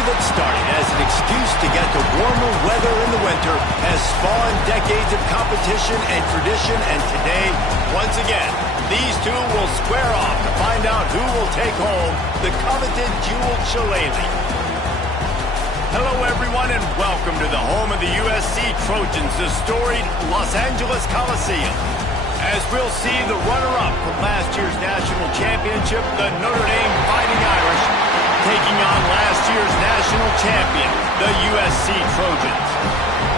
story that started as an excuse to get to warmer weather in the winter has spawned decades of competition and tradition, and today, once again, these two will square off to find out who will take home the coveted jeweled shillelagh. Hello, everyone, and welcome to the home of the USC Trojans, the storied Los Angeles Coliseum. As we'll see the runner-up from last year's national championship, the Notre Dame Fighting Irish, taking on last year's national champion, the USC Trojans.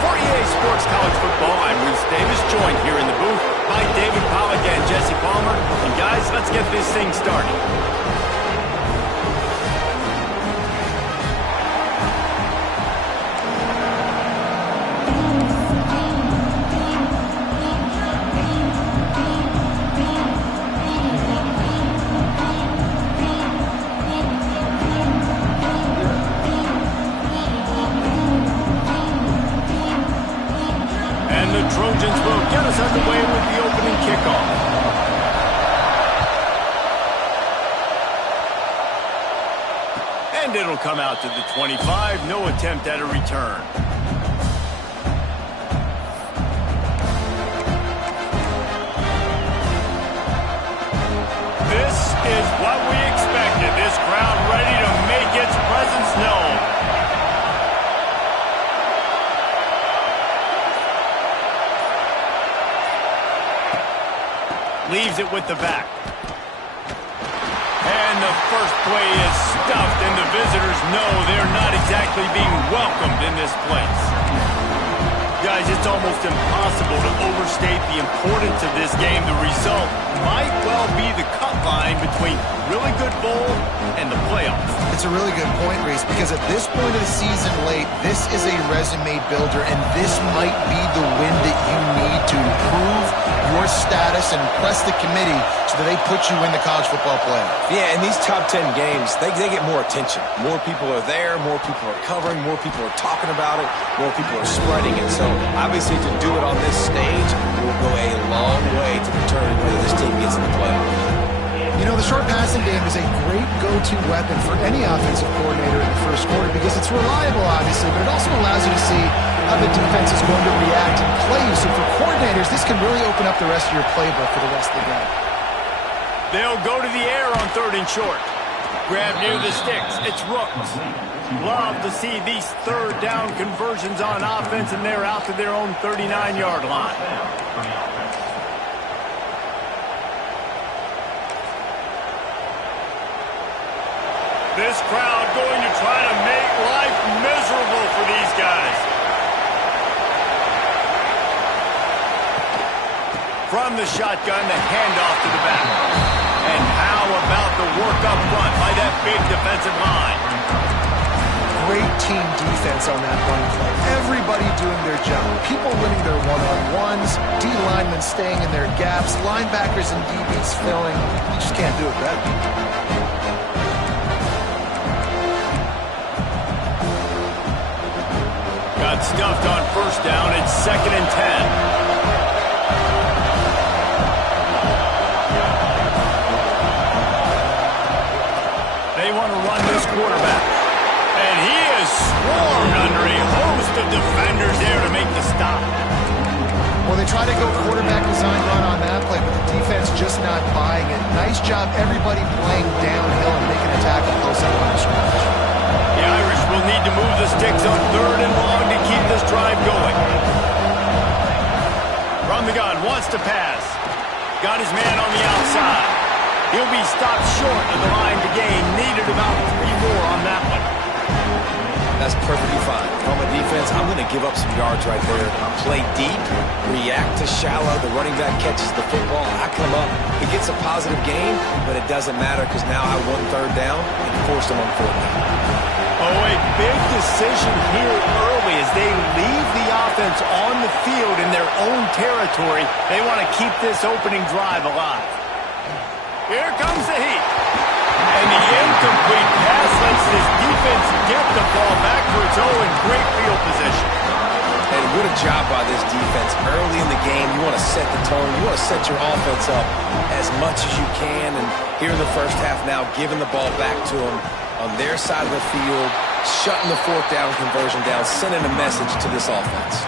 For EA Sports College Football, I'm Reese Davis, joined here in the booth by David Pollack and Jesse Palmer. And guys, let's get this thing started. Trojans will get us underway with the opening kickoff. And it'll come out to the 25. No attempt at a return. This is what we expected. This crowd ready to make its presence known. Leaves it with the back. And the first play is stuffed, and the visitors know they're not exactly being welcomed in this place. Guys, it's almost impossible to overstate the importance of this game. The result might well be the cut line between really good bowl and the playoffs. It's a really good point, Reese, because at this point of the season late, this is a resume builder, and this might be the win that you need to improve your status and impress the committee so that they put you in the college football playoff. Yeah, in these top 10 games, they get more attention. More people are there, more people are covering, more people are talking about it, more people are spreading it. So obviously to do it on this stage will go a long way to determine whether this team gets in the playoffs. You know, the short passing game is a great go-to weapon for any offensive coordinator in the first quarter because it's reliable, obviously, but it also allows you to see how the defense is going to react and play you. So for coordinators, this can really open up the rest of your playbook for the rest of the game. They'll go to the air on 3rd and short. Grab near the sticks. It's Rooks. Love to see these 3rd down conversions on offense, and they're out to their own 39-yard line. This crowd going to try to make life miserable for these guys. From the shotgun, the handoff to the back. And how about the work up front by that big defensive line? Great team defense on that run play. Everybody doing their job. People winning their one-on-ones, D-linemen staying in their gaps, linebackers and DBs filling. You just can't do it better. Got stuffed on 1st down. It's 2nd and 10. They want to run this quarterback. And he is swarmed under a host of defenders there to make the stop. Well, they try to go quarterback design run on that play, but the defense just not buying it. Nice job, everybody playing downhill and making a tackle close up on the scrimmage. The Irish will need to move the sticks on 3rd and long to keep this drive going. From the gun, wants to pass. Got his man on the outside. He'll be stopped short of the line to gain. Needed about 3 more on that one. That's perfectly fine. From a defense, I'm going to give up some yards right there. Play deep, react to shallow. The running back catches the football. I come up. He gets a positive gain, but it doesn't matter because now I won 3rd down and forced him on 4th down. Oh, a big decision here early as they leave the offense on the field in their own territory. They want to keep this opening drive alive. Here comes the heat. And the incomplete pass lets this defense get the ball back for its own great field position. And what a job by this defense. Early in the game, you want to set the tone. You want to set your offense up as much as you can. And here in the first half now, giving the ball back to them on their side of the field, shutting the fourth down conversion down, sending a message to this offense.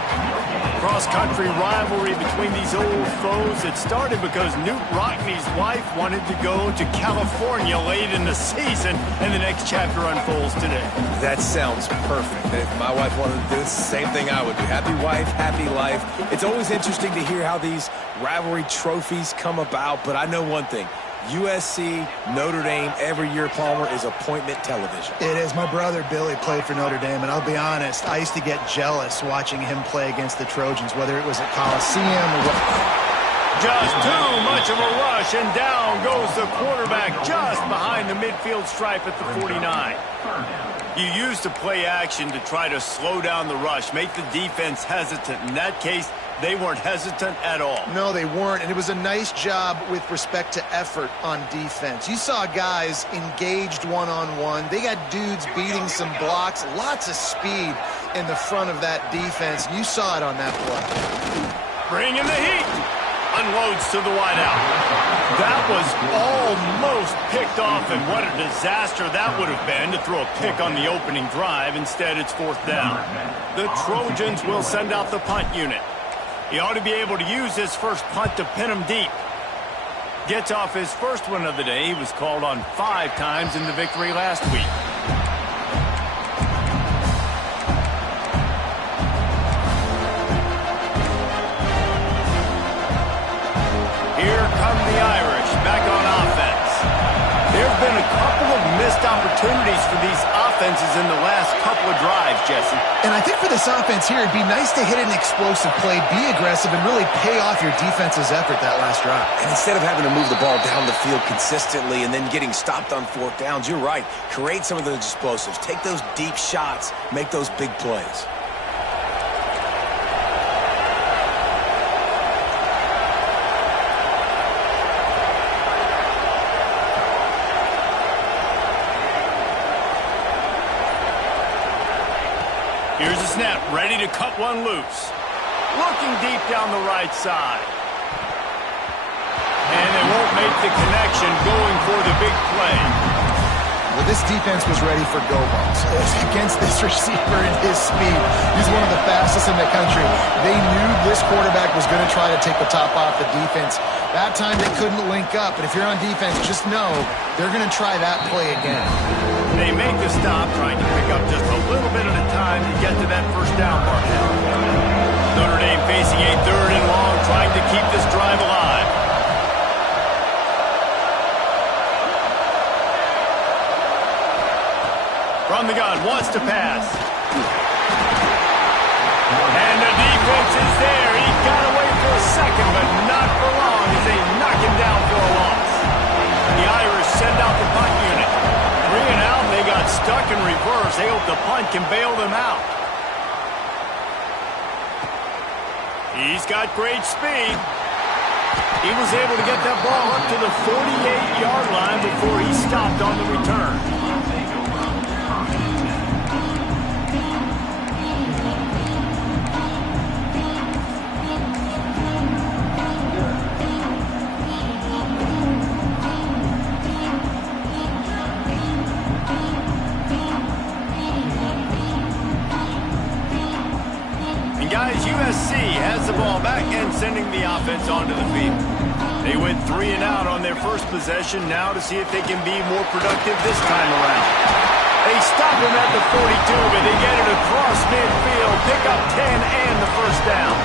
Cross-country rivalry between these old foes. It started because Newt Rockney's wife wanted to go to California late in the season, and the next chapter unfolds today. That sounds perfect. If my wife wanted to do the same thing I would do. Happy wife, happy life. It's always interesting to hear how these rivalry trophies come about, but I know one thing. USC, Notre Dame, every year, Palmer, is appointment television. It is. My brother Billy played for Notre Dame, and I'll be honest, I used to get jealous watching him play against the Trojans, whether it was at Coliseum or what. Just too much of a rush, and down goes the quarterback just behind the midfield stripe at the 49. You use the play action to try to slow down the rush, make the defense hesitant. In that case, they weren't hesitant at all. No, they weren't, and it was a nice job with respect to effort on defense. You saw guys engaged one-on-one. They got dudes beating some blocks, lots of speed in the front of that defense. You saw it on that play. Bring in the heat. Unloads to the wideout. That was almost picked off, and what a disaster that would have been to throw a pick on the opening drive. Instead, it's fourth down. The Trojans will send out the punt unit. He ought to be able to use his first punt to pin him deep. Gets off his first one of the day. He was called on 5 times in the victory last week. Here come the Irish back on offense. There have been a couple of missed opportunities for these offenses in the last couple of drives, Jesse. And I think for this offense here, it'd be nice to hit an explosive play, be aggressive, and really pay off your defense's effort that last drive. And instead of having to move the ball down the field consistently and then getting stopped on fourth downs, you're right. Create some of those explosives. Take those deep shots. Make those big plays. Here's a snap, ready to cut one loose. Looking deep down the right side. And they won't make the connection, going for the big play. Well, this defense was ready for go balls against this receiver and his speed. He's one of the fastest in the country. They knew this quarterback was going to try to take the top off the defense. That time they couldn't link up, but if you're on defense, just know they're going to try that play again. They make the stop, trying to pick up just a little bit at a time to get to that first down mark. Notre Dame facing a 3rd and long, trying to keep this drive alive. From the gun, wants to pass. And the defense is there. He got away for a second, but not for long as they knock him down for a loss. The Irish send out the punt unit. 3 and out, they got stuck in reverse. They hope the punt can bail them out. He's got great speed. He was able to get that ball up to the 48-yard line before he stopped on the return. Guys, USC has the ball back and sending the offense onto the field. They went 3 and out on their first possession, now to see if they can be more productive this time around. They stop him at the 42, but they get it across midfield, pick up 10 and the first down.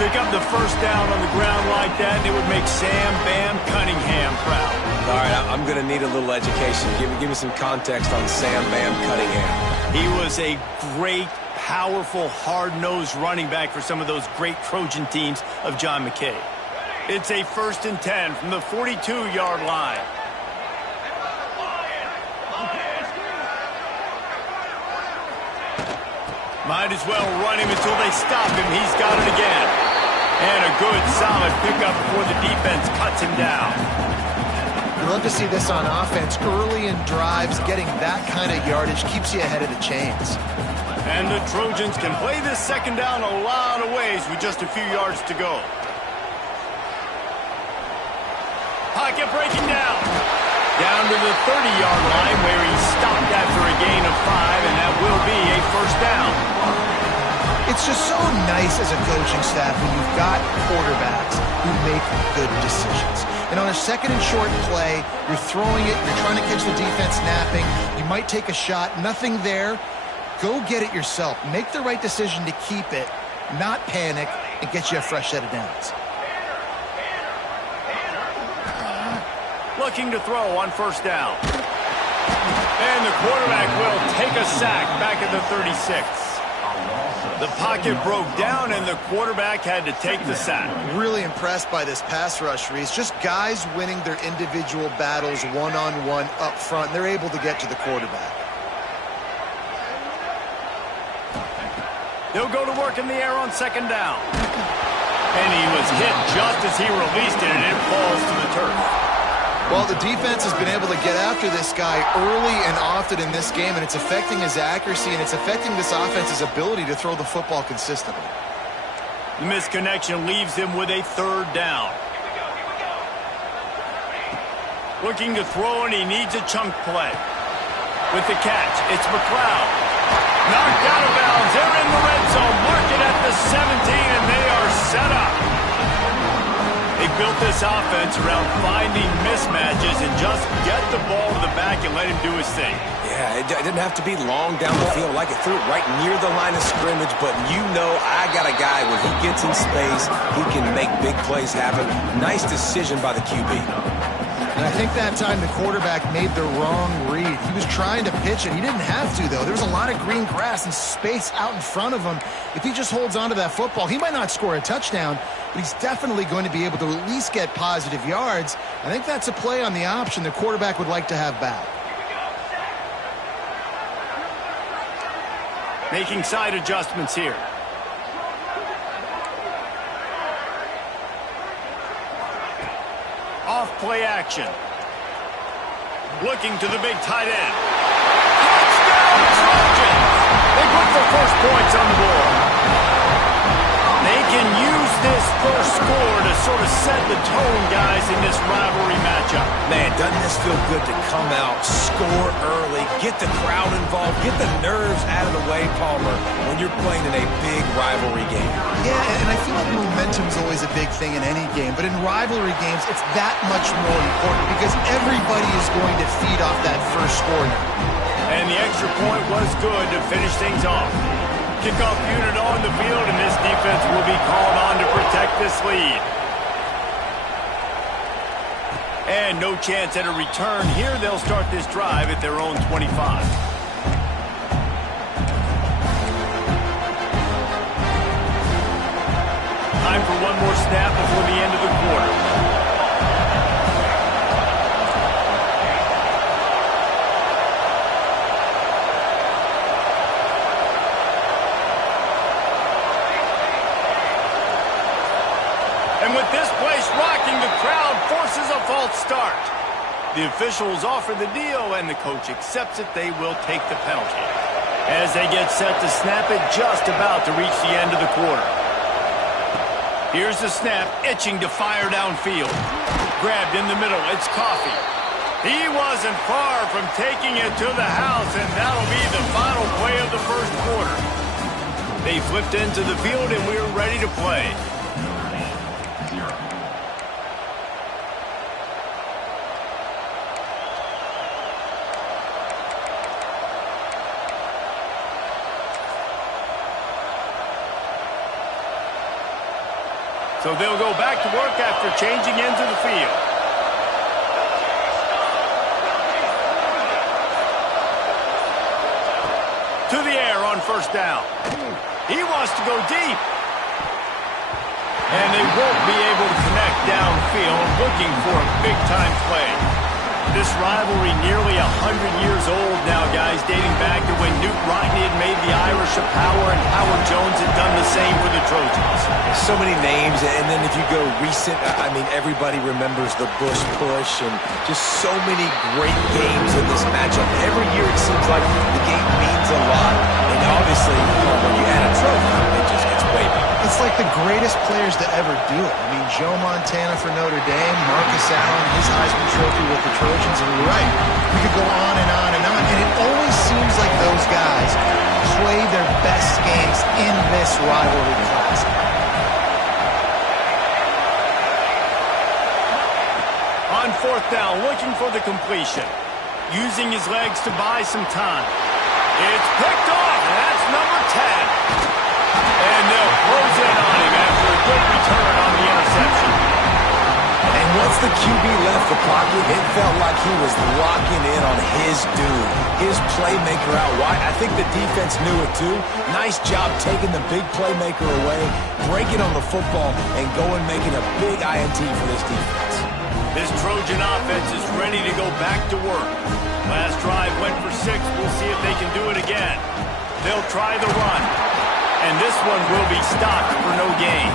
Pick up the first down on the ground like that, and it would make Sam Bam Cunningham proud. All right, I'm going to need a little education. Give me some context on Sam Bam Cunningham. He was a great, powerful, hard-nosed running back for some of those great Trojan teams of John McKay. It's a 1st and 10 from the 42-yard line. Might as well run him until they stop him. He's got it again. And a good, solid pickup before the defense cuts him down. You love to see this on offense. Early in drives, getting that kind of yardage keeps you ahead of the chains. And the Trojans can play this second down a lot of ways with just a few yards to go. Pocket breaking down. Down to the 30-yard line where he stopped after a gain of 5, and that will be a first down. It's just so nice as a coaching staff when you've got quarterbacks who make good decisions. And on a second and short play, you're throwing it, you're trying to catch the defense napping, you might take a shot, nothing there. Go get it yourself. Make the right decision to keep it, not panic, and get you a fresh set of downs. Looking to throw on first down. And the quarterback will take a sack back at the 36. The pocket broke down, and the quarterback had to take the sack. Really impressed by this pass rush, Reese. Just guys winning their individual battles one-on-one up front. They're able to get to the quarterback. They'll go to work in the air on second down. And he was hit just as he released it, and it falls to the turf. Well, the defense has been able to get after this guy early and often in this game, and it's affecting his accuracy, and it's affecting this offense's ability to throw the football consistently. The misconnection leaves him with a third down. Looking to throw, and he needs a chunk play. With the catch, it's McLeod. Knocked out of bounds. They're in the red zone. Mark it at the 17, and they are set up. They built this offense around finding mismatches and just get the ball to the back and let him do his thing. Yeah, it didn't have to be long down the field. Like it threw it right near the line of scrimmage, but you know I got a guy when he gets in space, he can make big plays happen. Nice decision by the QB. And I think that time the quarterback made the wrong read. He was trying to pitch it. He didn't have to, though. There was a lot of green grass and space out in front of him. If he just holds on to that football, he might not score a touchdown, but he's definitely going to be able to at least get positive yards. I think that's a play on the option the quarterback would like to have back. Making side adjustments here. Off play action. Looking to the big tight end. Touchdown Trojans! They put the first points on the board. They can use this first score to sort of set the tone, guys, in this rivalry matchup. Man, doesn't this feel good to come out, score early, get the crowd involved, get the nerves out of the way, Palmer, when you're playing in a big rivalry game. Yeah, and I feel like momentum's always a big thing in any game, but in rivalry games, it's that much more important because everybody is going to feed off that first score now. And the extra point was good to finish things off. Kickoff unit on the field, and this defense will be called on to protect this lead. And no chance at a return here. They'll start this drive at their own 25. Time for one more snap before the end of the quarter. And with this place rocking, the crowd forces a false start. The officials offer the deal, and the coach accepts it. They will take the penalty. As they get set to snap it, just about to reach the end of the quarter. Here's the snap, itching to fire downfield. Grabbed in the middle, it's Coffee. He wasn't far from taking it to the house, and that'll be the final play of the first quarter. They flipped into the field, and we're ready to play. So they'll go back to work after changing into the field. To the air on first down. He wants to go deep. And they won't be able to connect downfield, looking for a big-time play. This rivalry nearly 100 years old now, guys, dating back to when Newt Rockne had made the Irish a power and Howard Jones had done the same for the Trojans. So many names, and then if you go recent, I mean, everybody remembers the Bush push and just so many great games in this matchup. Every year it seems like the game means a lot, and obviously when you add a trophy, it just gets way better. It's like the greatest players to ever do it. I mean, Joe Montana for Notre Dame, Marcus Allen, his Heisman Trophy with the Trojans, and you're right. We could go on and on and on, and it always seems like those guys play their best games in this rivalry classic. On fourth down, looking for the completion. Using his legs to buy some time. It's picked off, and that's number 10. And they'll close in on him after a good return on the interception. And once the QB left the pocket, it felt like he was locking in on his dude, his playmaker out wide. I think the defense knew it too. Nice job taking the big playmaker away, breaking on the football, and going making a big INT for this defense. This Trojan offense is ready to go back to work. Last drive went for 6. We'll see if they can do it again. They'll try the run. And this one will be stopped for no gain.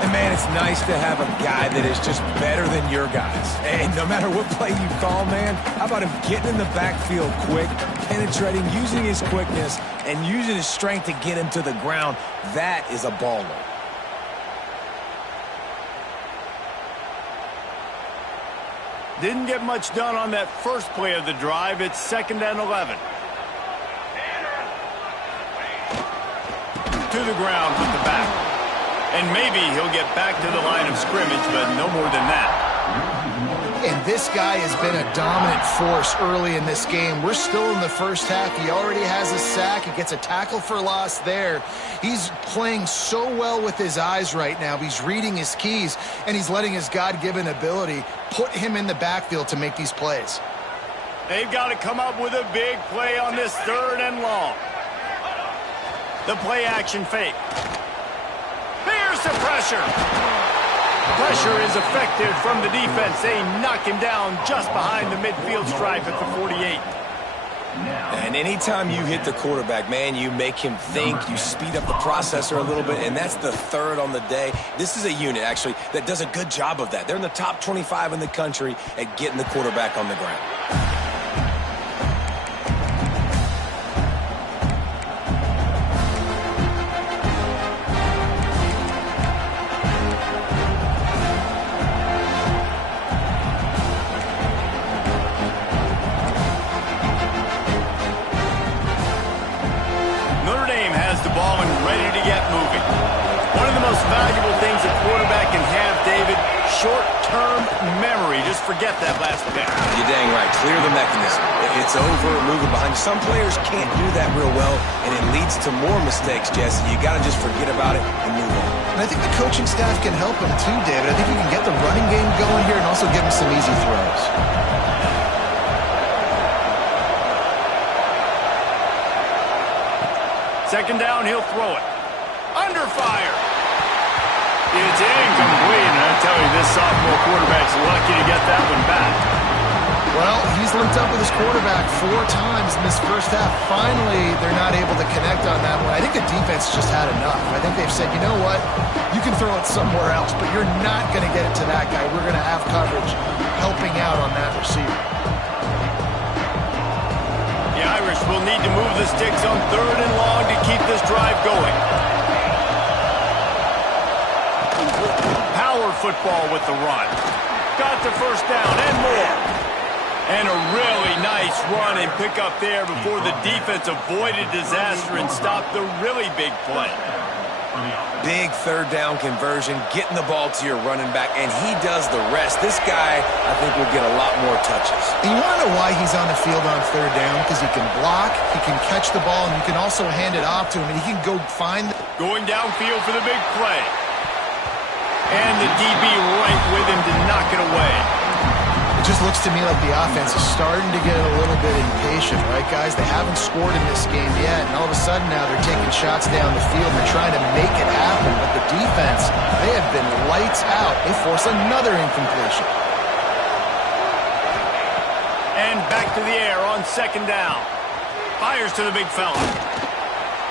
And, man, it's nice to have a guy that is just better than your guys. And no matter what play you call, man, how about him getting in the backfield quick, penetrating, using his quickness, and using his strength to get him to the ground. That is a baller. Didn't get much done on that first play of the drive. It's 2nd and 11. To the ground with the back. And maybe he'll get back to the line of scrimmage, but no more than that. And this guy has been a dominant force early in this game. We're still in the first half. He already has a sack. He gets a tackle for loss there. He's playing so well with his eyes right now. He's reading his keys, and he's letting his God-given ability put him in the backfield to make these plays. They've got to come up with a big play on this 3rd and long. The play action fake. Here's the pressure. Pressure is effective from the defense. They knock him down just behind the midfield stripe at the 48. And anytime you hit the quarterback, man, you make him think, you speed up the processor a little bit, and that's the 3rd on the day. This is a unit, actually, that does a good job of that. They're in the top 25 in the country at getting the quarterback on the ground. Valuable things a quarterback can have, David. Short-term memory. Just forget that last pick. You're dang right. Clear the mechanism. It's over, moving behind. Some players can't do that real well, and it leads to more mistakes, Jesse. You got to just forget about it and move on. And I think the coaching staff can help him too, David. I think you can get the running game going here and also give him some easy throws. Second down, he'll throw it. Under fire. It's incomplete, and I tell you, this sophomore quarterback's lucky to get that one back. Well, he's linked up with his quarterback 4 times in this first half. Finally, they're not able to connect on that one. I think the defense just had enough. I think they've said, you know what, you can throw it somewhere else, but you're not going to get it to that guy. We're going to have coverage helping out on that receiver. The Irish will need to move the sticks on 3rd and long to keep this drive going. Power football with the run. Got the first down and more. And a really nice run and pick up there before the defense avoided disaster and stopped the really big play. Big 3rd down conversion, getting the ball to your running back, and he does the rest. This guy, I think, will get a lot more touches. And you want to know why he's on the field on 3rd down? Because he can block, he can catch the ball, and you can also hand it off to him, and he can go find... Going downfield for the big play. And the DB right with him to knock it away. It just looks to me like the offense is starting to get a little bit impatient, right, guys? They haven't scored in this game yet, and all of a sudden now they're taking shots down the field. They're trying to make it happen, but the defense, they have been lights out. They force another incompletion. And back to the air on 2nd down. Fires to the big fella.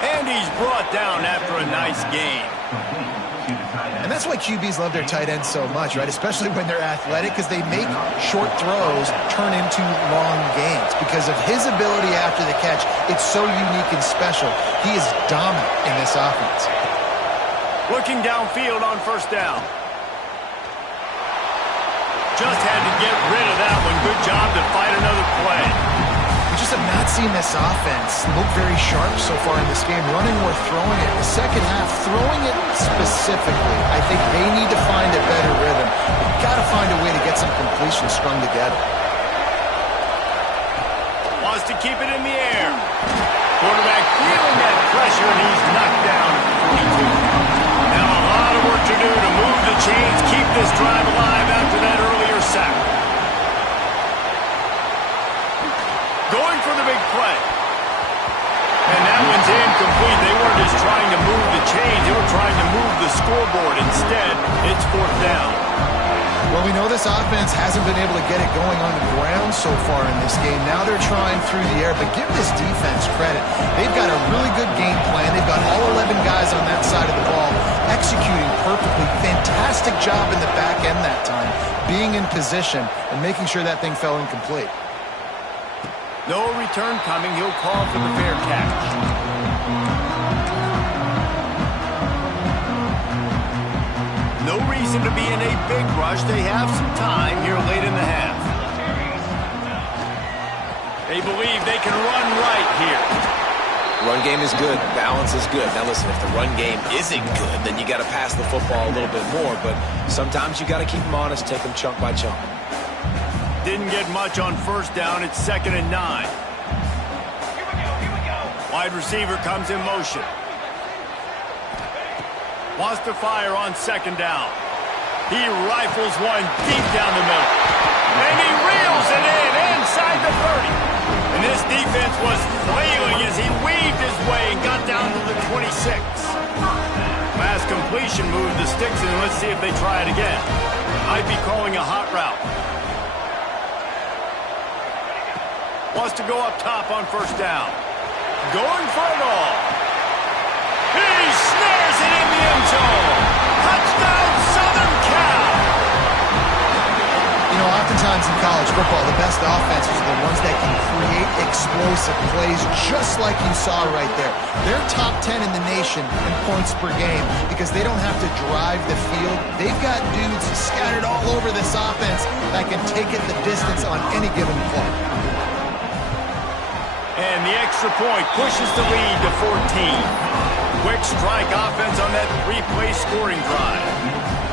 And he's brought down after a nice gain. And that's why QBs love their tight ends so much, right? Especially when they're athletic, because they make short throws turn into long gains. Because of his ability after the catch, it's so unique and special. He is dominant in this offense. Looking downfield on first down. Just had to get rid of that one. Good job to fight another play. We just have not seen this offense look very sharp so far in this game, running or throwing it. In the second half, throwing it specifically, I think they need to find a better rhythm. They've got to find a way to get some completions strung together. Wants to keep it in the air. Quarterback feeling that pressure, and he's knocked down at 42. Now a lot of work to do to move the chains, keep this drive alive after that earlier sack. Going for the big play. And that one's incomplete. They weren't just trying to move the chains, they were trying to move the scoreboard. Instead, it's fourth down. Well, we know this offense hasn't been able to get it going on the ground so far in this game. Now they're trying through the air, but give this defense credit. They've got a really good game plan. They've got all 11 guys on that side of the ball executing perfectly. Fantastic job in the back end that time, being in position and making sure that thing fell incomplete. No return coming. He'll call for the fair catch. No reason to be in a big rush. They have some time here late in the half. They believe they can run right here. Run game is good. Balance is good. Now listen, if the run game isn't good, then you got to pass the football a little bit more. But sometimes you got to keep them honest, take them chunk by chunk. Didn't get much on first down. It's 2nd and 9. Wide receiver comes in motion. Wants to fire on 2nd down. He rifles one deep down the middle. And he reels it in inside the 30. And this defense was flailing as he weaved his way and got down to the 26. Pass completion moved the sticks, and let's see if they try it again. Might be calling a hot route. Wants to go up top on first down. Going for it all. He snares it in the end zone. Touchdown, Southern Cal. You know, oftentimes in college football, the best offenses are the ones that can create explosive plays, just like you saw right there. They're top 10 in the nation in points per game because they don't have to drive the field. They've got dudes scattered all over this offense that can take it the distance on any given play. And the extra point pushes the lead to 14. Quick strike offense on that 3-play scoring drive.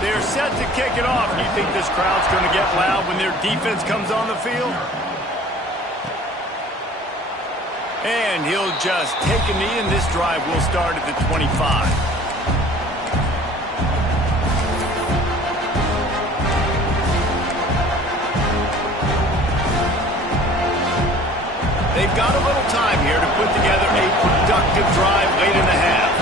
They're set to kick it off. Do you think this crowd's going to get loud when their defense comes on the field? And he'll just take a knee, and this drive will start at the 25. They've got a little time here to put together a productive drive late in the half.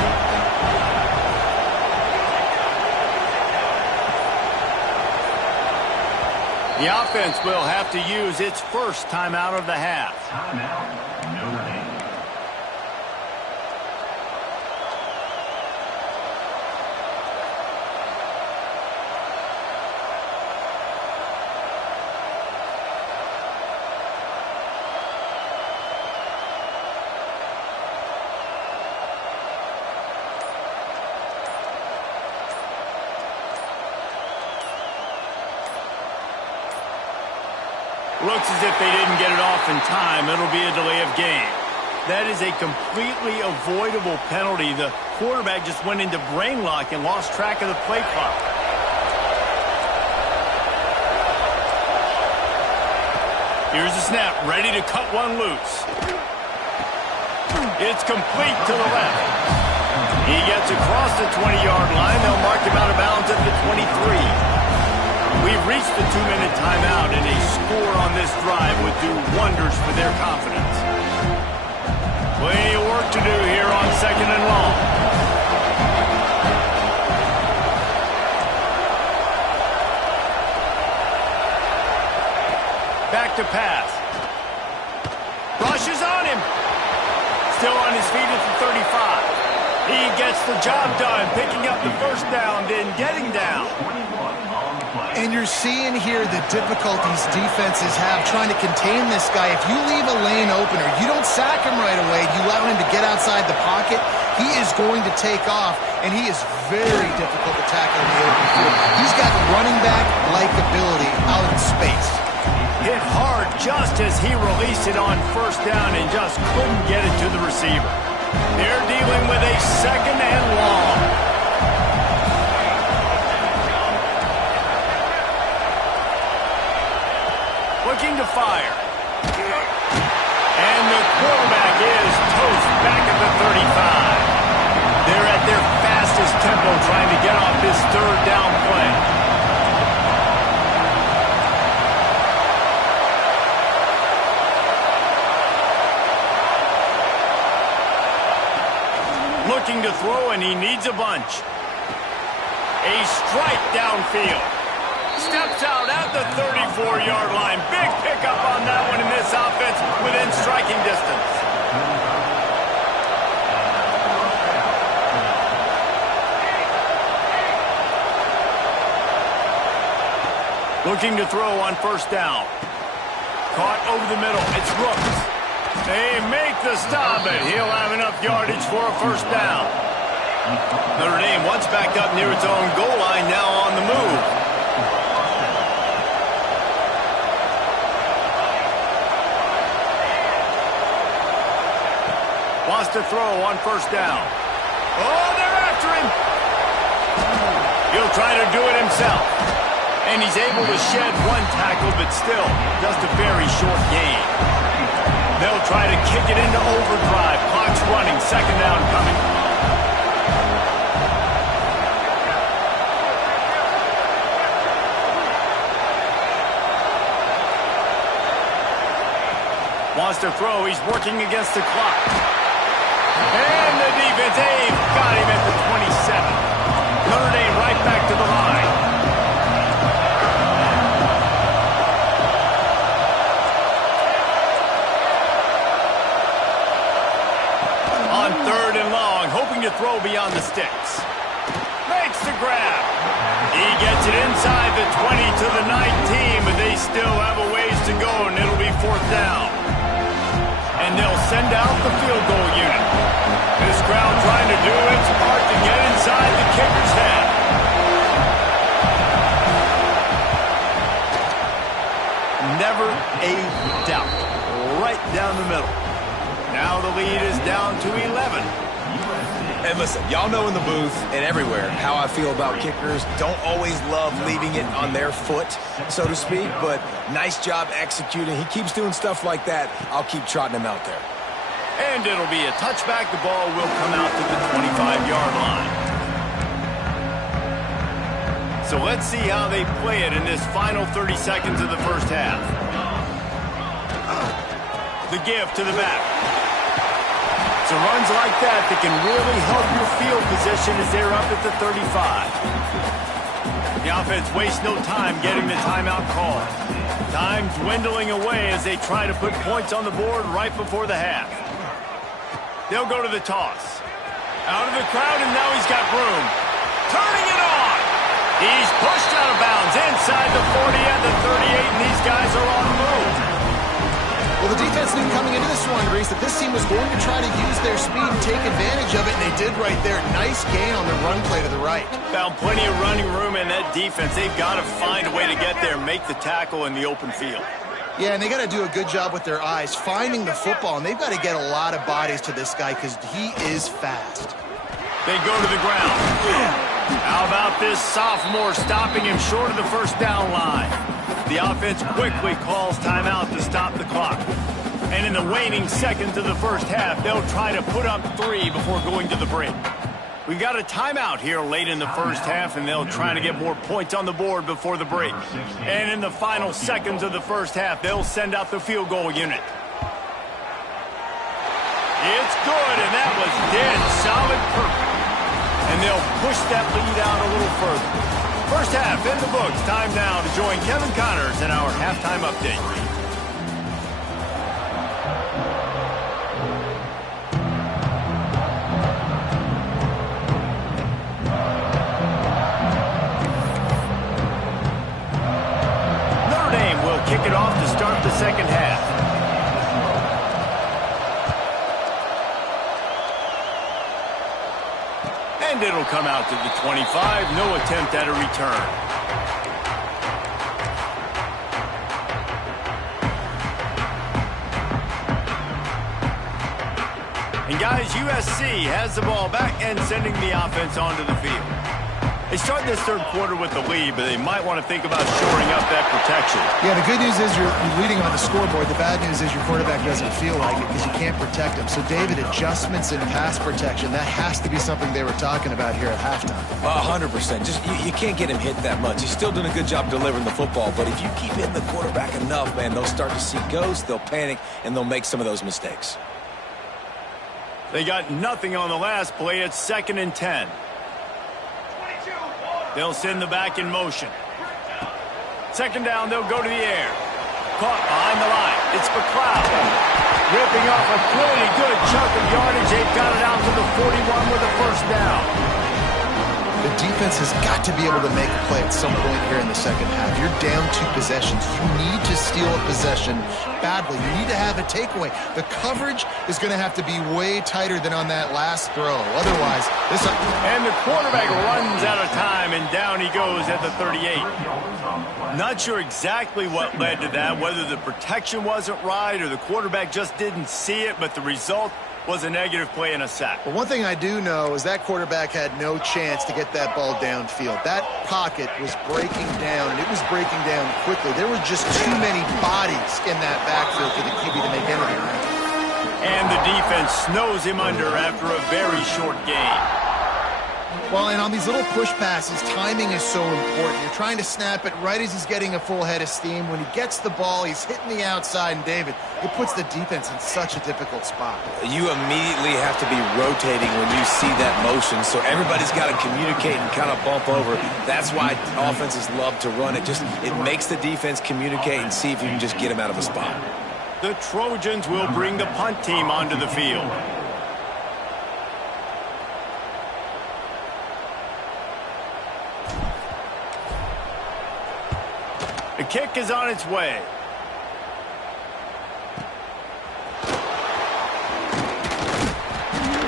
The offense will have to use its first timeout of the half. Timeout, Notre Dame. Looks as if they didn't get it off in time. It'll be a delay of game. That is a completely avoidable penalty. The quarterback just went into brain lock and lost track of the play clock. Here's the snap, ready to cut one loose. It's complete to the left. He gets across the 20-yard line. They'll mark him out of bounds at the 23. We've reached the 2-minute timeout, and a score on this drive would do wonders for their confidence. Plenty of work to do here on 2nd and long. Back to pass. Rushes on him. Still on his feet at the 35. He gets the job done, picking up the first down, then getting down. 21 on the play. And you're seeing here the difficulties defenses have trying to contain this guy. If you leave a lane open or you don't sack him right away, you allow him to get outside the pocket, he is going to take off, and he is very difficult to tackle in the open field. He's got running back-like ability out in space. Hit hard just as he released it on first down and just couldn't get it to the receiver. They're dealing with a second and long. Looking to fire. And the quarterback is toast back at the 35. They're at their fastest tempo trying to get off this third down play. Looking to throw, and he needs a bunch. A strike downfield. Steps out at the 34-yard line. Big pickup on that one in this offense within striking distance. Looking to throw on first down. Caught over the middle. It's Rooks. They make the stop, but he'll have enough yardage for a first down. Notre Dame once backed up near its own goal line, now on the move. Wants to throw on first down. Oh, they're after him. He'll try to do it himself. And he's able to shed one tackle, but still just a very short gain. They'll try to kick it into overdrive. Clock's running. Second down coming. Wants to throw. He's working against the clock. And the defense, they've got him at the 27. Notre Dame right back to the line. On third and long, hoping to throw beyond the sticks. Makes the grab. He gets it inside the 20 to the 19, but they still have a ways to go, and it'll be fourth down. And they'll send out the field goal unit. This crowd trying to do its part to get inside the kicker's head. Never a doubt. Right down the middle. Now the lead is down to 11. And listen, y'all know in the booth and everywhere how I feel about kickers. Don't always love leaving it on their foot, so to speak, but nice job executing. He keeps doing stuff like that. I'll keep trotting him out there. And it'll be a touchback. The ball will come out to the 25-yard line. So let's see how they play it in this final 30 seconds of the first half. The give to the back. It's runs like that can really help your field position as they're up at the 35. The offense wastes no time getting the timeout call. Time dwindling away as they try to put points on the board right before the half. They'll go to the toss. Out of the crowd, and now he's got room. Turning it on. He's pushed out of bounds inside the 40 at the 38, and these guys are on the move. Well, the defense knew coming into this one, Reese, that this team was going to try to use their speed and take advantage of it, and they did right there. Nice gain on the run play to the right. Found plenty of running room in that defense. They've got to find a way to get there and make the tackle in the open field. Yeah, and they got to do a good job with their eyes, finding the football, and they've got to get a lot of bodies to this guy because he is fast. They go to the ground. How about this sophomore stopping him short of the first down line? The offense quickly calls timeout to stop the clock. And in the waning seconds of the first half, they'll try to put up 3 before going to the break. We've got a timeout here late in the first half, and they'll try to get more points on the board before the break. And in the final seconds of the first half, they'll send out the field goal unit. It's good, and that was dead solid perfect. And they'll push that lead out a little further. First half in the books. Time now to join Kevin Connors in our halftime update. kick it off to start the second half. And it'll come out to the 25. No attempt at a return. And guys, USC has the ball back and sending the offense onto the field. They start this third quarter with the lead, but they might want to think about shoring up that protection. Yeah, the good news is you're leading on the scoreboard. The bad news is your quarterback doesn't feel like it because you can't protect him. So, David, adjustments in pass protection, that has to be something they were talking about here at halftime. 100%. Just you can't get him hit that much. He's still doing a good job delivering the football, but if you keep hitting the quarterback enough, man, they'll start to see ghosts, they'll panic, and they'll make some of those mistakes. They got nothing on the last play. It's 2nd and 10. They'll send the back in motion. 2nd down, they'll go to the air. Caught behind the line. It's McLeod. Ripping off a pretty good chunk of yardage. They've got it out to the 41 with a first down. The defense has got to be able to make a play at some point here in the second half. You're down 2 possessions. You need to steal a possession badly. You need to have a takeaway. The coverage is going to have to be way tighter than on that last throw. Otherwise, this... And the quarterback runs out of time, and down he goes at the 38. Not sure exactly what led to that, whether the protection wasn't right or the quarterback just didn't see it, but the result was a negative play and a sack. But one thing I do know is that quarterback had no chance to get that ball downfield. That pocket was breaking down, and it was breaking down quickly. There were just too many bodies in that backfield for the QB to make anything happen. And the defense snows him under after a very short gain. Well, and on these little push passes, timing is so important. You're trying to snap it right as he's getting a full head of steam. When he gets the ball, he's hitting the outside, and David, it puts the defense in such a difficult spot. You immediately have to be rotating when you see that motion, so everybody's got to communicate and kind of bump over. That's why offenses love to run it. It makes the defense communicate and see if you can just get him out of a spot. The Trojans will bring the punt team onto the field. The kick is on its way.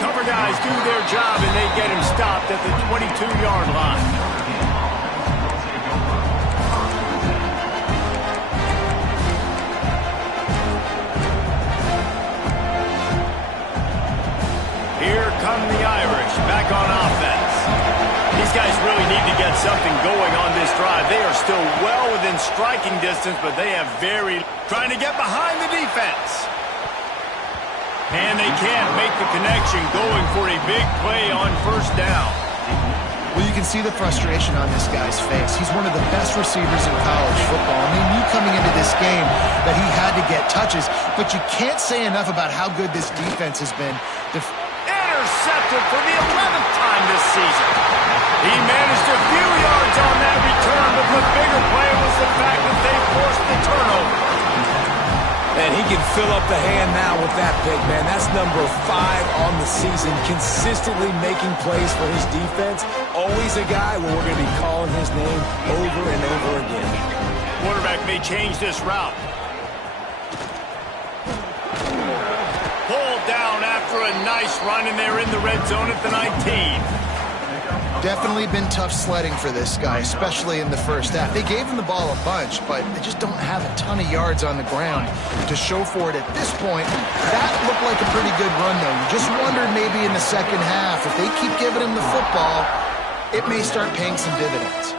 Cover guys do their job, and they get him stopped at the 22-yard line. Here come the Irish back on offense. These guys really need to get something going on this drive. They are still well within striking distance, but they have trying to get behind the defense. And they can't make the connection, going for a big play on first down. Well, you can see the frustration on this guy's face. He's one of the best receivers in college football, and they knew coming into this game that he had to get touches, but you can't say enough about how good this defense has been. Intercepted for the 11th time this season. He managed a few yards on that return, but the bigger play was the fact that they forced the turnover. And he can fill up the hand now with that pick, man. That's number 5 on the season, consistently making plays for his defense. Always a guy where we're going to be calling his name over and over again. Quarterback may change this route. Pulled down after a nice run, and they're in the red zone at the 19. Definitely been tough sledding for this guy, especially in the first half. They gave him the ball a bunch, but they just don't have a ton of yards on the ground to show for it at this point. That looked like a pretty good run, though. You just wondered maybe in the second half, if they keep giving him the football, it may start paying some dividends.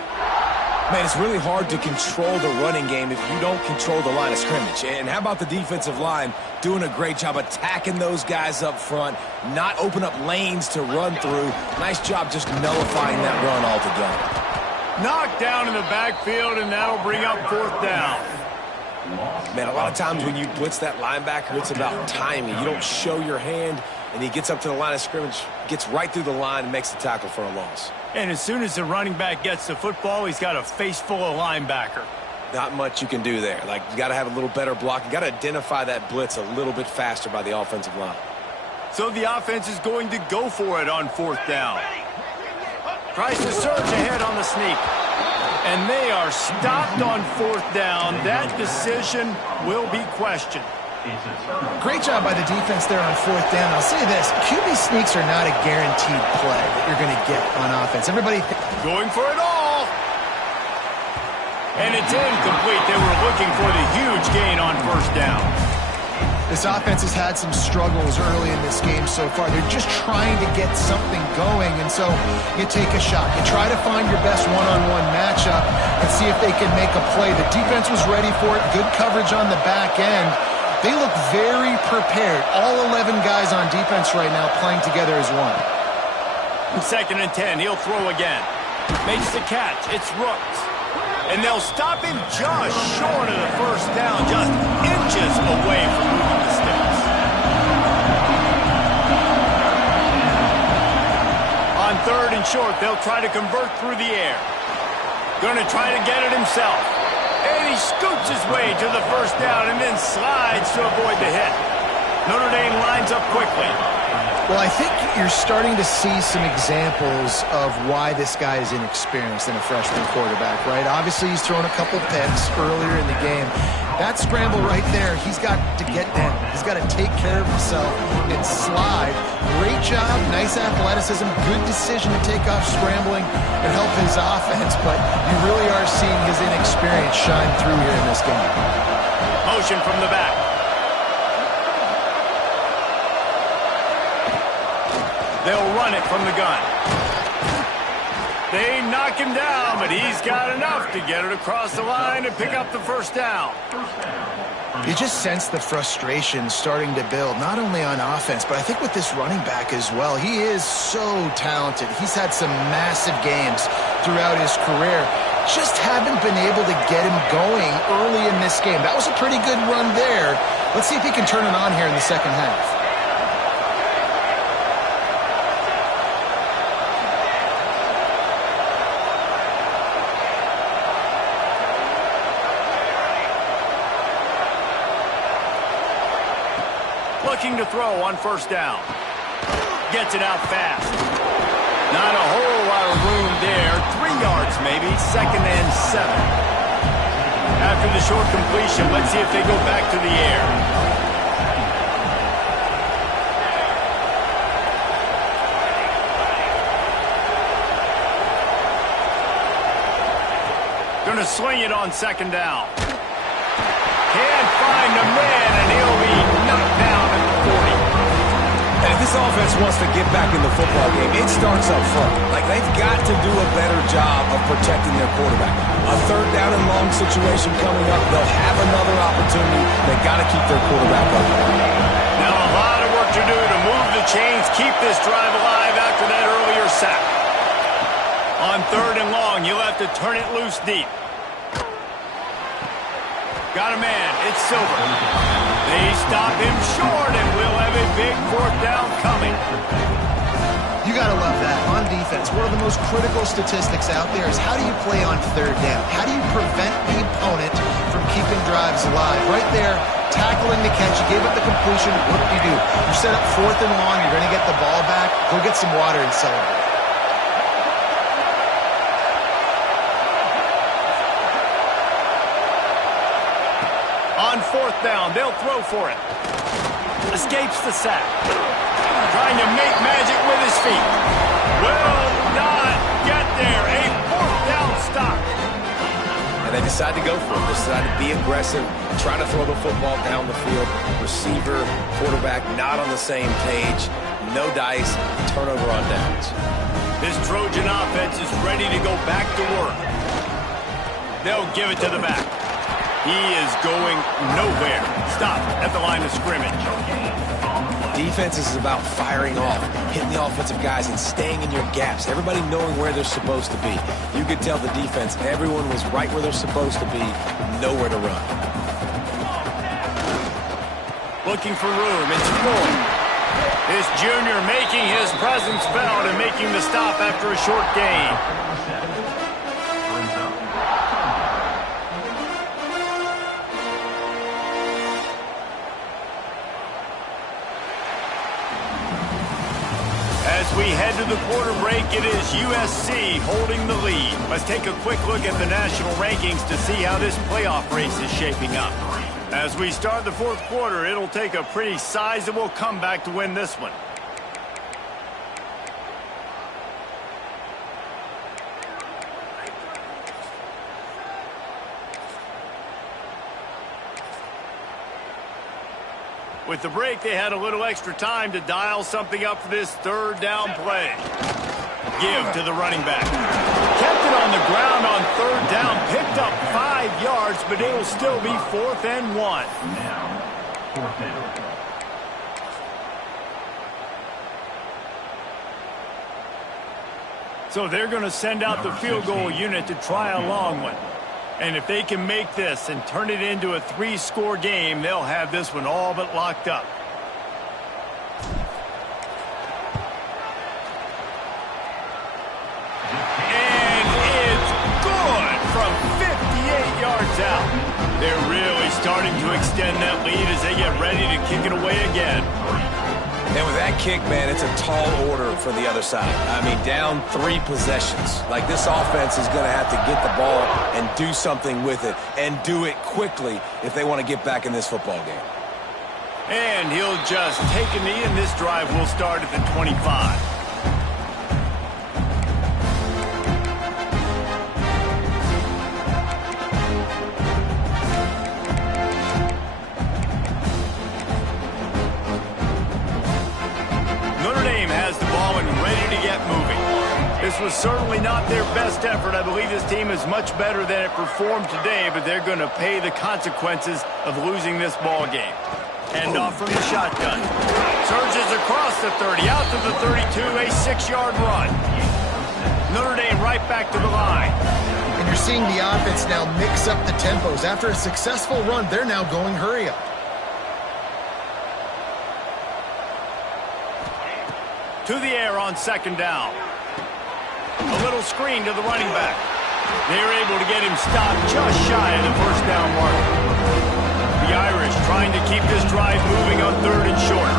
Man, it's really hard to control the running game if you don't control the line of scrimmage. And how about the defensive line doing a great job attacking those guys up front, not open up lanes to run through. Nice job just nullifying that run altogether. Knocked down in the backfield, and that'll bring up fourth down. Man, a lot of times when you blitz that linebacker, it's about timing. You don't show your hand, and he gets up to the line of scrimmage, gets right through the line, and makes the tackle for a loss. And as soon as the running back gets the football, he's got a face full of linebacker. Not much you can do there. Like, you got to have a little better block. You got to identify that blitz a little bit faster by the offensive line. So the offense is going to go for it on fourth down. Tries to surge ahead on the sneak. And they are stopped on 4th down. That decision will be questioned. Great job by the defense there on 4th down. I'll say this, QB sneaks are not a guaranteed play that you're going to get on offense. Everybody going for it all. And it's incomplete. They were looking for the huge gain on 1st down. This offense has had some struggles early in this game so far. They're just trying to get something going, and so you take a shot. You try to find your best one-on-one matchup and see if they can make a play. The defense was ready for it. Good coverage on the back end. They look very prepared. All 11 guys on defense right now playing together as one. 2nd and 10. He'll throw again. Makes the catch. It's Rooks. And they'll stop him just short of the 1st down, just inches away from moving the sticks. On 3rd and short, they'll try to convert through the air. Going to try to get it himself. And he scoots his way to the 1st down and then slides to avoid the hit. Notre Dame lines up quickly. Well, I think you're starting to see some examples of why this guy is inexperienced in a freshman quarterback, right? Obviously, he's thrown a couple picks earlier in the game. That scramble right there, he's got to get down. He's got to take care of himself and slide. Great job, nice athleticism, good decision to take off scrambling and help his offense, but you really are seeing his inexperience shine through here in this game. Motion from the back. They'll run it from the gun. They knock him down, but he's got enough to get it across the line and pick up the 1st down. You just sense the frustration starting to build, not only on offense, but I think with this running back as well. He is so talented. He's had some massive games throughout his career. Just haven't been able to get him going early in this game. That was a pretty good run there. Let's see if he can turn it on here in the second half. Looking to throw on 1st down. Gets it out fast. Not a whole lot of room there. 3 yards maybe. 2nd and 7. After the short completion, let's see if they go back to the air. Going to sling it on 2nd down. Can't find the man, and he'll be knocked down at the 40. And if this offense wants to get back in the football game, it starts up front. Like, they've got to do a better job of protecting their quarterback. A 3rd down and long situation coming up, they'll have another opportunity. They've got to keep their quarterback up. Now a lot of work to do to move the chains, keep this drive alive after that earlier sack. On 3rd and long, you'll have to turn it loose deep. Got a man. It's Silver. They stop him short, and we'll have a big 4th down coming. You got to love that. On defense, one of the most critical statistics out there is how do you play on 3rd down? How do you prevent the opponent from keeping drives alive? Right there, tackling the catch. You gave up the completion. What do? You set up 4th and long. You're going to get the ball back. Go get some water and celebrate. On 4th down, they'll throw for it. Escapes the sack. Trying to make magic with his feet. Will not get there. A 4th down stop. And they decide to go for it. They decide to be aggressive, try to throw the football down the field. Receiver, quarterback, not on the same page. No dice, turnover on downs. This Trojan offense is ready to go back to work. They'll give it to the back. He is going nowhere. Stop at the line of scrimmage. Defense is about firing off, hitting the offensive guys and staying in your gaps. Everybody knowing where they're supposed to be. You could tell the defense, everyone was right where they're supposed to be, nowhere to run. Looking for room. It's full. This junior making his presence felt and making the stop after a short gain. As we head to the quarter break, it is USC holding the lead. Let's take a quick look at the national rankings to see how this playoff race is shaping up. As we start the fourth quarter, it'll take a pretty sizable comeback to win this one. With the break, they had a little extra time to dial something up for this third down play. Give to the running back. Kept it on the ground on third down. Picked up 5 yards, but it'll still be 4th and 1. Now, 4th down. So they're going to send out the field goal unit to try a long one. And if they can make this and turn it into a 3-score game, they'll have this one all but locked up. And it's good from 58 yards out. They're really starting to extend that lead as they get ready to kick it away again. And with that kick, man, it's a tall order for the other side. I mean, down 3 possessions. Like, this offense is going to have to get the ball and do something with it, and do it quickly if they want to get back in this football game. And he'll just take a knee, and this drive will start at the 25. Notre Dame has the ball and ready to get moving. This was certainly not their best effort. I believe this team is much better than it performed today, but they're going to pay the consequences of losing this ball game. Hand off from the shotgun. Surges across the 30, out to the 32, a 6-yard run. Notre Dame right back to the line. And you're seeing the offense now mix up the tempos. After a successful run, they're now going hurry up. To the air on 2nd down. A little screen to the running back. They're able to get him stopped just shy of the 1st down mark. The Irish trying to keep this drive moving on 3rd and short.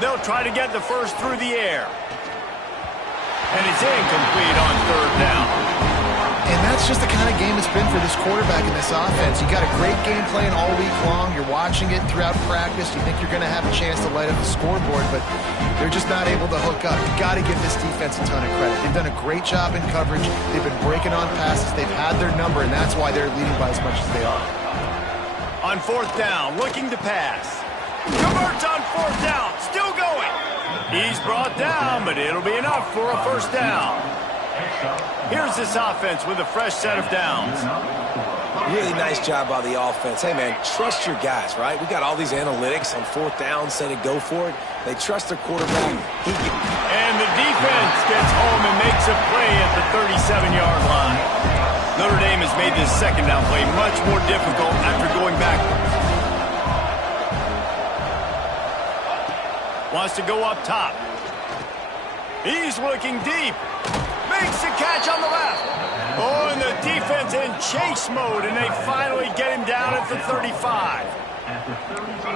They'll try to get the first through the air. And it's incomplete on 3rd down. And that's just the kind of game it's been for this quarterback in this offense. You got a great game plan all week long. You're watching it throughout practice. You think you're going to have a chance to light up the scoreboard, but they're just not able to hook up. You got to give this defense a ton of credit. They've done a great job in coverage. They've been breaking on passes. They've had their number, and that's why they're leading by as much as they are. On 4th down, looking to pass. Converts on 4th down, still going. He's brought down, but it'll be enough for a 1st down. Here's this offense with a fresh set of downs. Really nice job by the offense. Hey, man, trust your guys, right? We got all these analytics on 4th down, say to go for it. They trust their quarterback. And the defense gets home and makes a play at the 37-yard line. Notre Dame has made this 2nd down play much more difficult after going backwards. Wants to go up top. He's looking deep. Makes the catch on the left. Oh, and the defense in chase mode, and they finally get him down at the 35.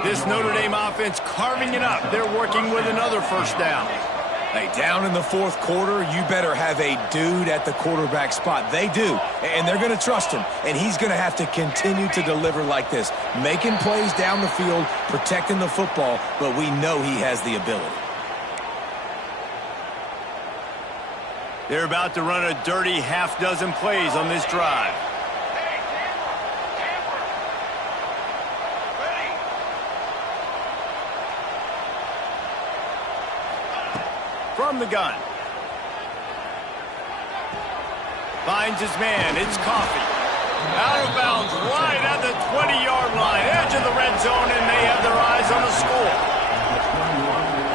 This Notre Dame offense carving it up. They're working with another 1st down. Hey, down in the 4th quarter, you better have a dude at the quarterback spot. They do, and they're going to trust him, and he's going to have to continue to deliver like this, making plays down the field, protecting the football, but we know he has the ability. They're about to run a dirty half-dozen plays on this drive. From the gun. Finds his man. It's Coffee. Out of bounds right at the 20-yard line. Edge of the red zone, and they have their eyes on the score.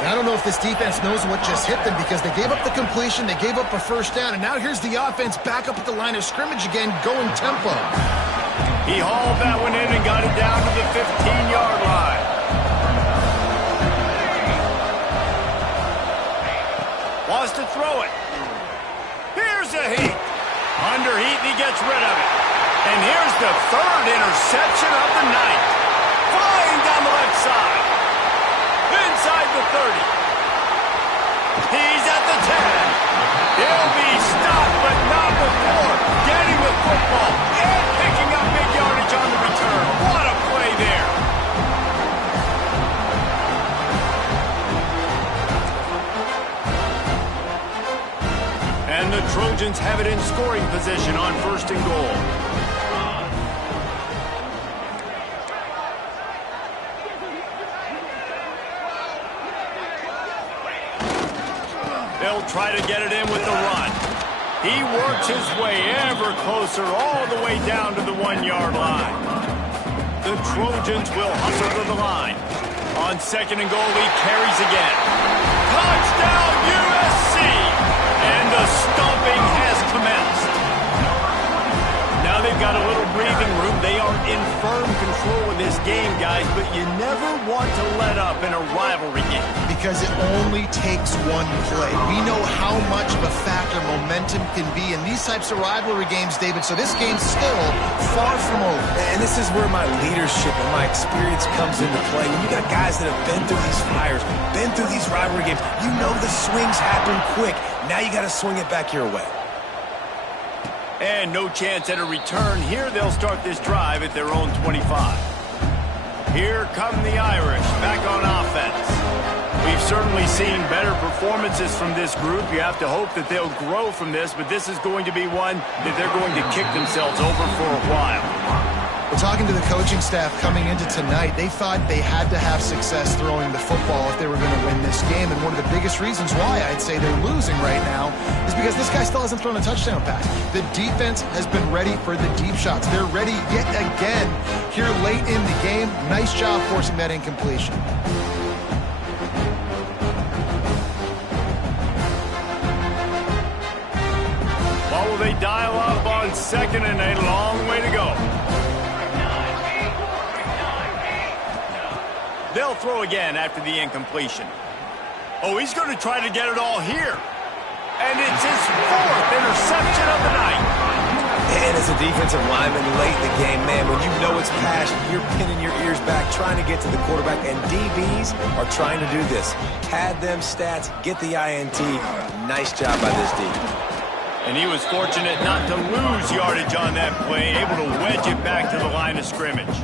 I don't know if this defense knows what just hit them because they gave up the completion, they gave up a 1st down, and now here's the offense back up at the line of scrimmage again, going tempo. He hauled that one in and got it down to the 15-yard line. Wants to throw it. Here's a heat. Under heat, and he gets rid of it. And here's the 3rd interception of the night. Flying down the left side. inside the 30. He's at the 10. He'll be stopped, but not before getting the football and picking up big yardage on the return. What a play there. And the Trojans have it in scoring position on 1st and goal. They'll try to get it in with the run. He works his way ever closer all the way down to the 1-yard line. The Trojans will hustle to the line. On 2nd and goal, he carries again. Touchdown, USC! And the stomping has commenced. Now they've got a little breathing room. They are in firm control of this game, guys, but you never want to let up in a rivalry game. Because it only takes one play. We know how much of a factor momentum can be in these types of rivalry games, David, so this game's still far from over. And this is where my leadership and my experience comes into play. When you got guys that have been through these fires, been through these rivalry games, you know the swings happen quick. Now you got to swing it back your way. And no chance at a return. Here they'll start this drive at their own 25. Here come the Irish back on offense. We've certainly seen better performances from this group. You have to hope that they'll grow from this, but this is going to be one that they're going to kick themselves over for a while. Well, talking to the coaching staff coming into tonight, they thought they had to have success throwing the football if they were going to win this game. And one of the biggest reasons why I'd say they're losing right now is because this guy still hasn't thrown a touchdown pass. The defense has been ready for the deep shots. They're ready yet again here late in the game. Nice job forcing that incompletion. Well, will they dial up on 2nd and a long way to go? They'll throw again after the incompletion. Oh, he's going to try to get it all here. And it's his 4th interception of the night. And as a defensive lineman late in the game, man, when you know it's passion, you're pinning your ears back, trying to get to the quarterback, and DBs are trying to do this. Pad them stats, get the INT. Nice job by this D. And he was fortunate not to lose yardage on that play, able to wedge it back to the line of scrimmage.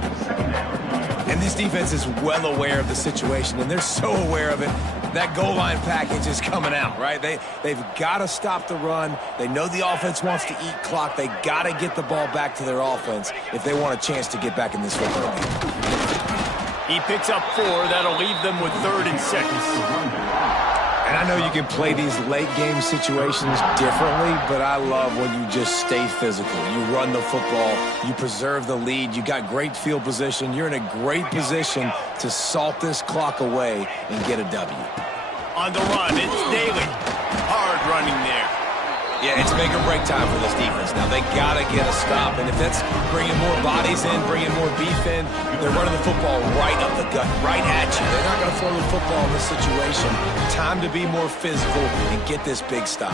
And this defense is well aware of the situation, and they're so aware of it. That goal line package is coming out, right? They've got to stop the run. They know the offense wants to eat clock. They got to get the ball back to their offense if they want a chance to get back in this football game. He picks up 4. That'll leave them with 3rd and 6. And I know you can play these late game situations differently, but I love when you just stay physical. You run the football, you preserve the lead, you got great field position, you're in a great position to salt this clock away and get a W. On the run, it's Daly. Hard running there. Yeah, it's make or break time for this defense. Now, they got to get a stop, and if that's bringing more bodies in, bringing more beef in, they're running the football right up the gut, right at you. They're not going to throw the football in this situation. Time to be more physical and get this big stop.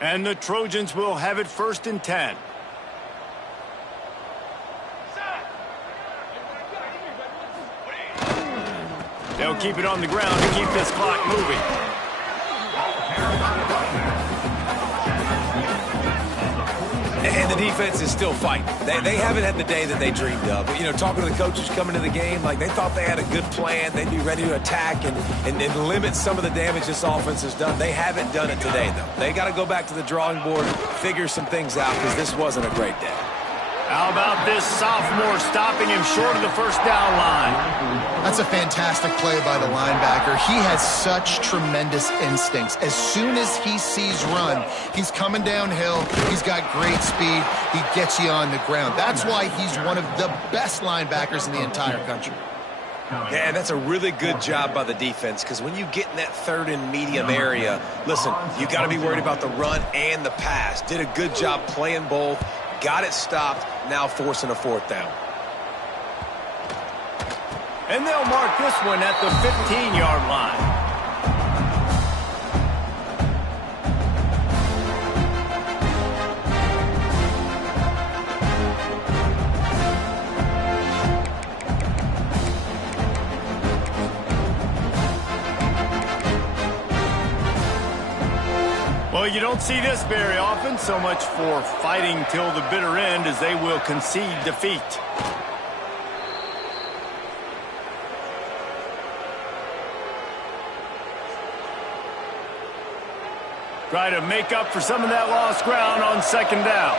And the Trojans will have it 1st and 10. They'll keep it on the ground to keep this clock moving. And the defense is still fighting. They haven't had the day that they dreamed of. But, you know, talking to the coaches coming to the game, like they thought they had a good plan. They'd be ready to attack and limit some of the damage this offense has done. They haven't done it today, though. They got to go back to the drawing board, figure some things out, because this wasn't a great day. How about this sophomore stopping him short of the 1st down line? That's a fantastic play by the linebacker. He has such tremendous instincts. As soon as he sees run, he's coming downhill. He's got great speed. He gets you on the ground. That's why he's one of the best linebackers in the entire country. Yeah, and that's a really good job by the defense, because when you get in that 3rd and medium area, listen, you got to be worried about the run and the pass. Did a good job playing both. Got it stopped, now forcing a 4th down. And they'll mark this one at the 15-yard line. Well, you don't see this very often. So much for fighting till the bitter end as they will concede defeat. Try to make up for some of that lost ground on second down.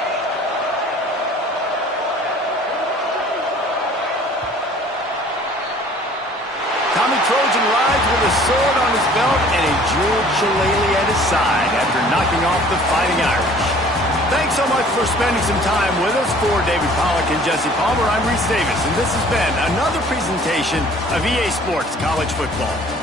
Tommy Trojan rides with a sword on his belt and a jeweled shillelagh at his side after knocking off the Fighting Irish. Thanks so much for spending some time with us. For David Pollack and Jesse Palmer, I'm Reese Davis, and this has been another presentation of EA Sports College Football.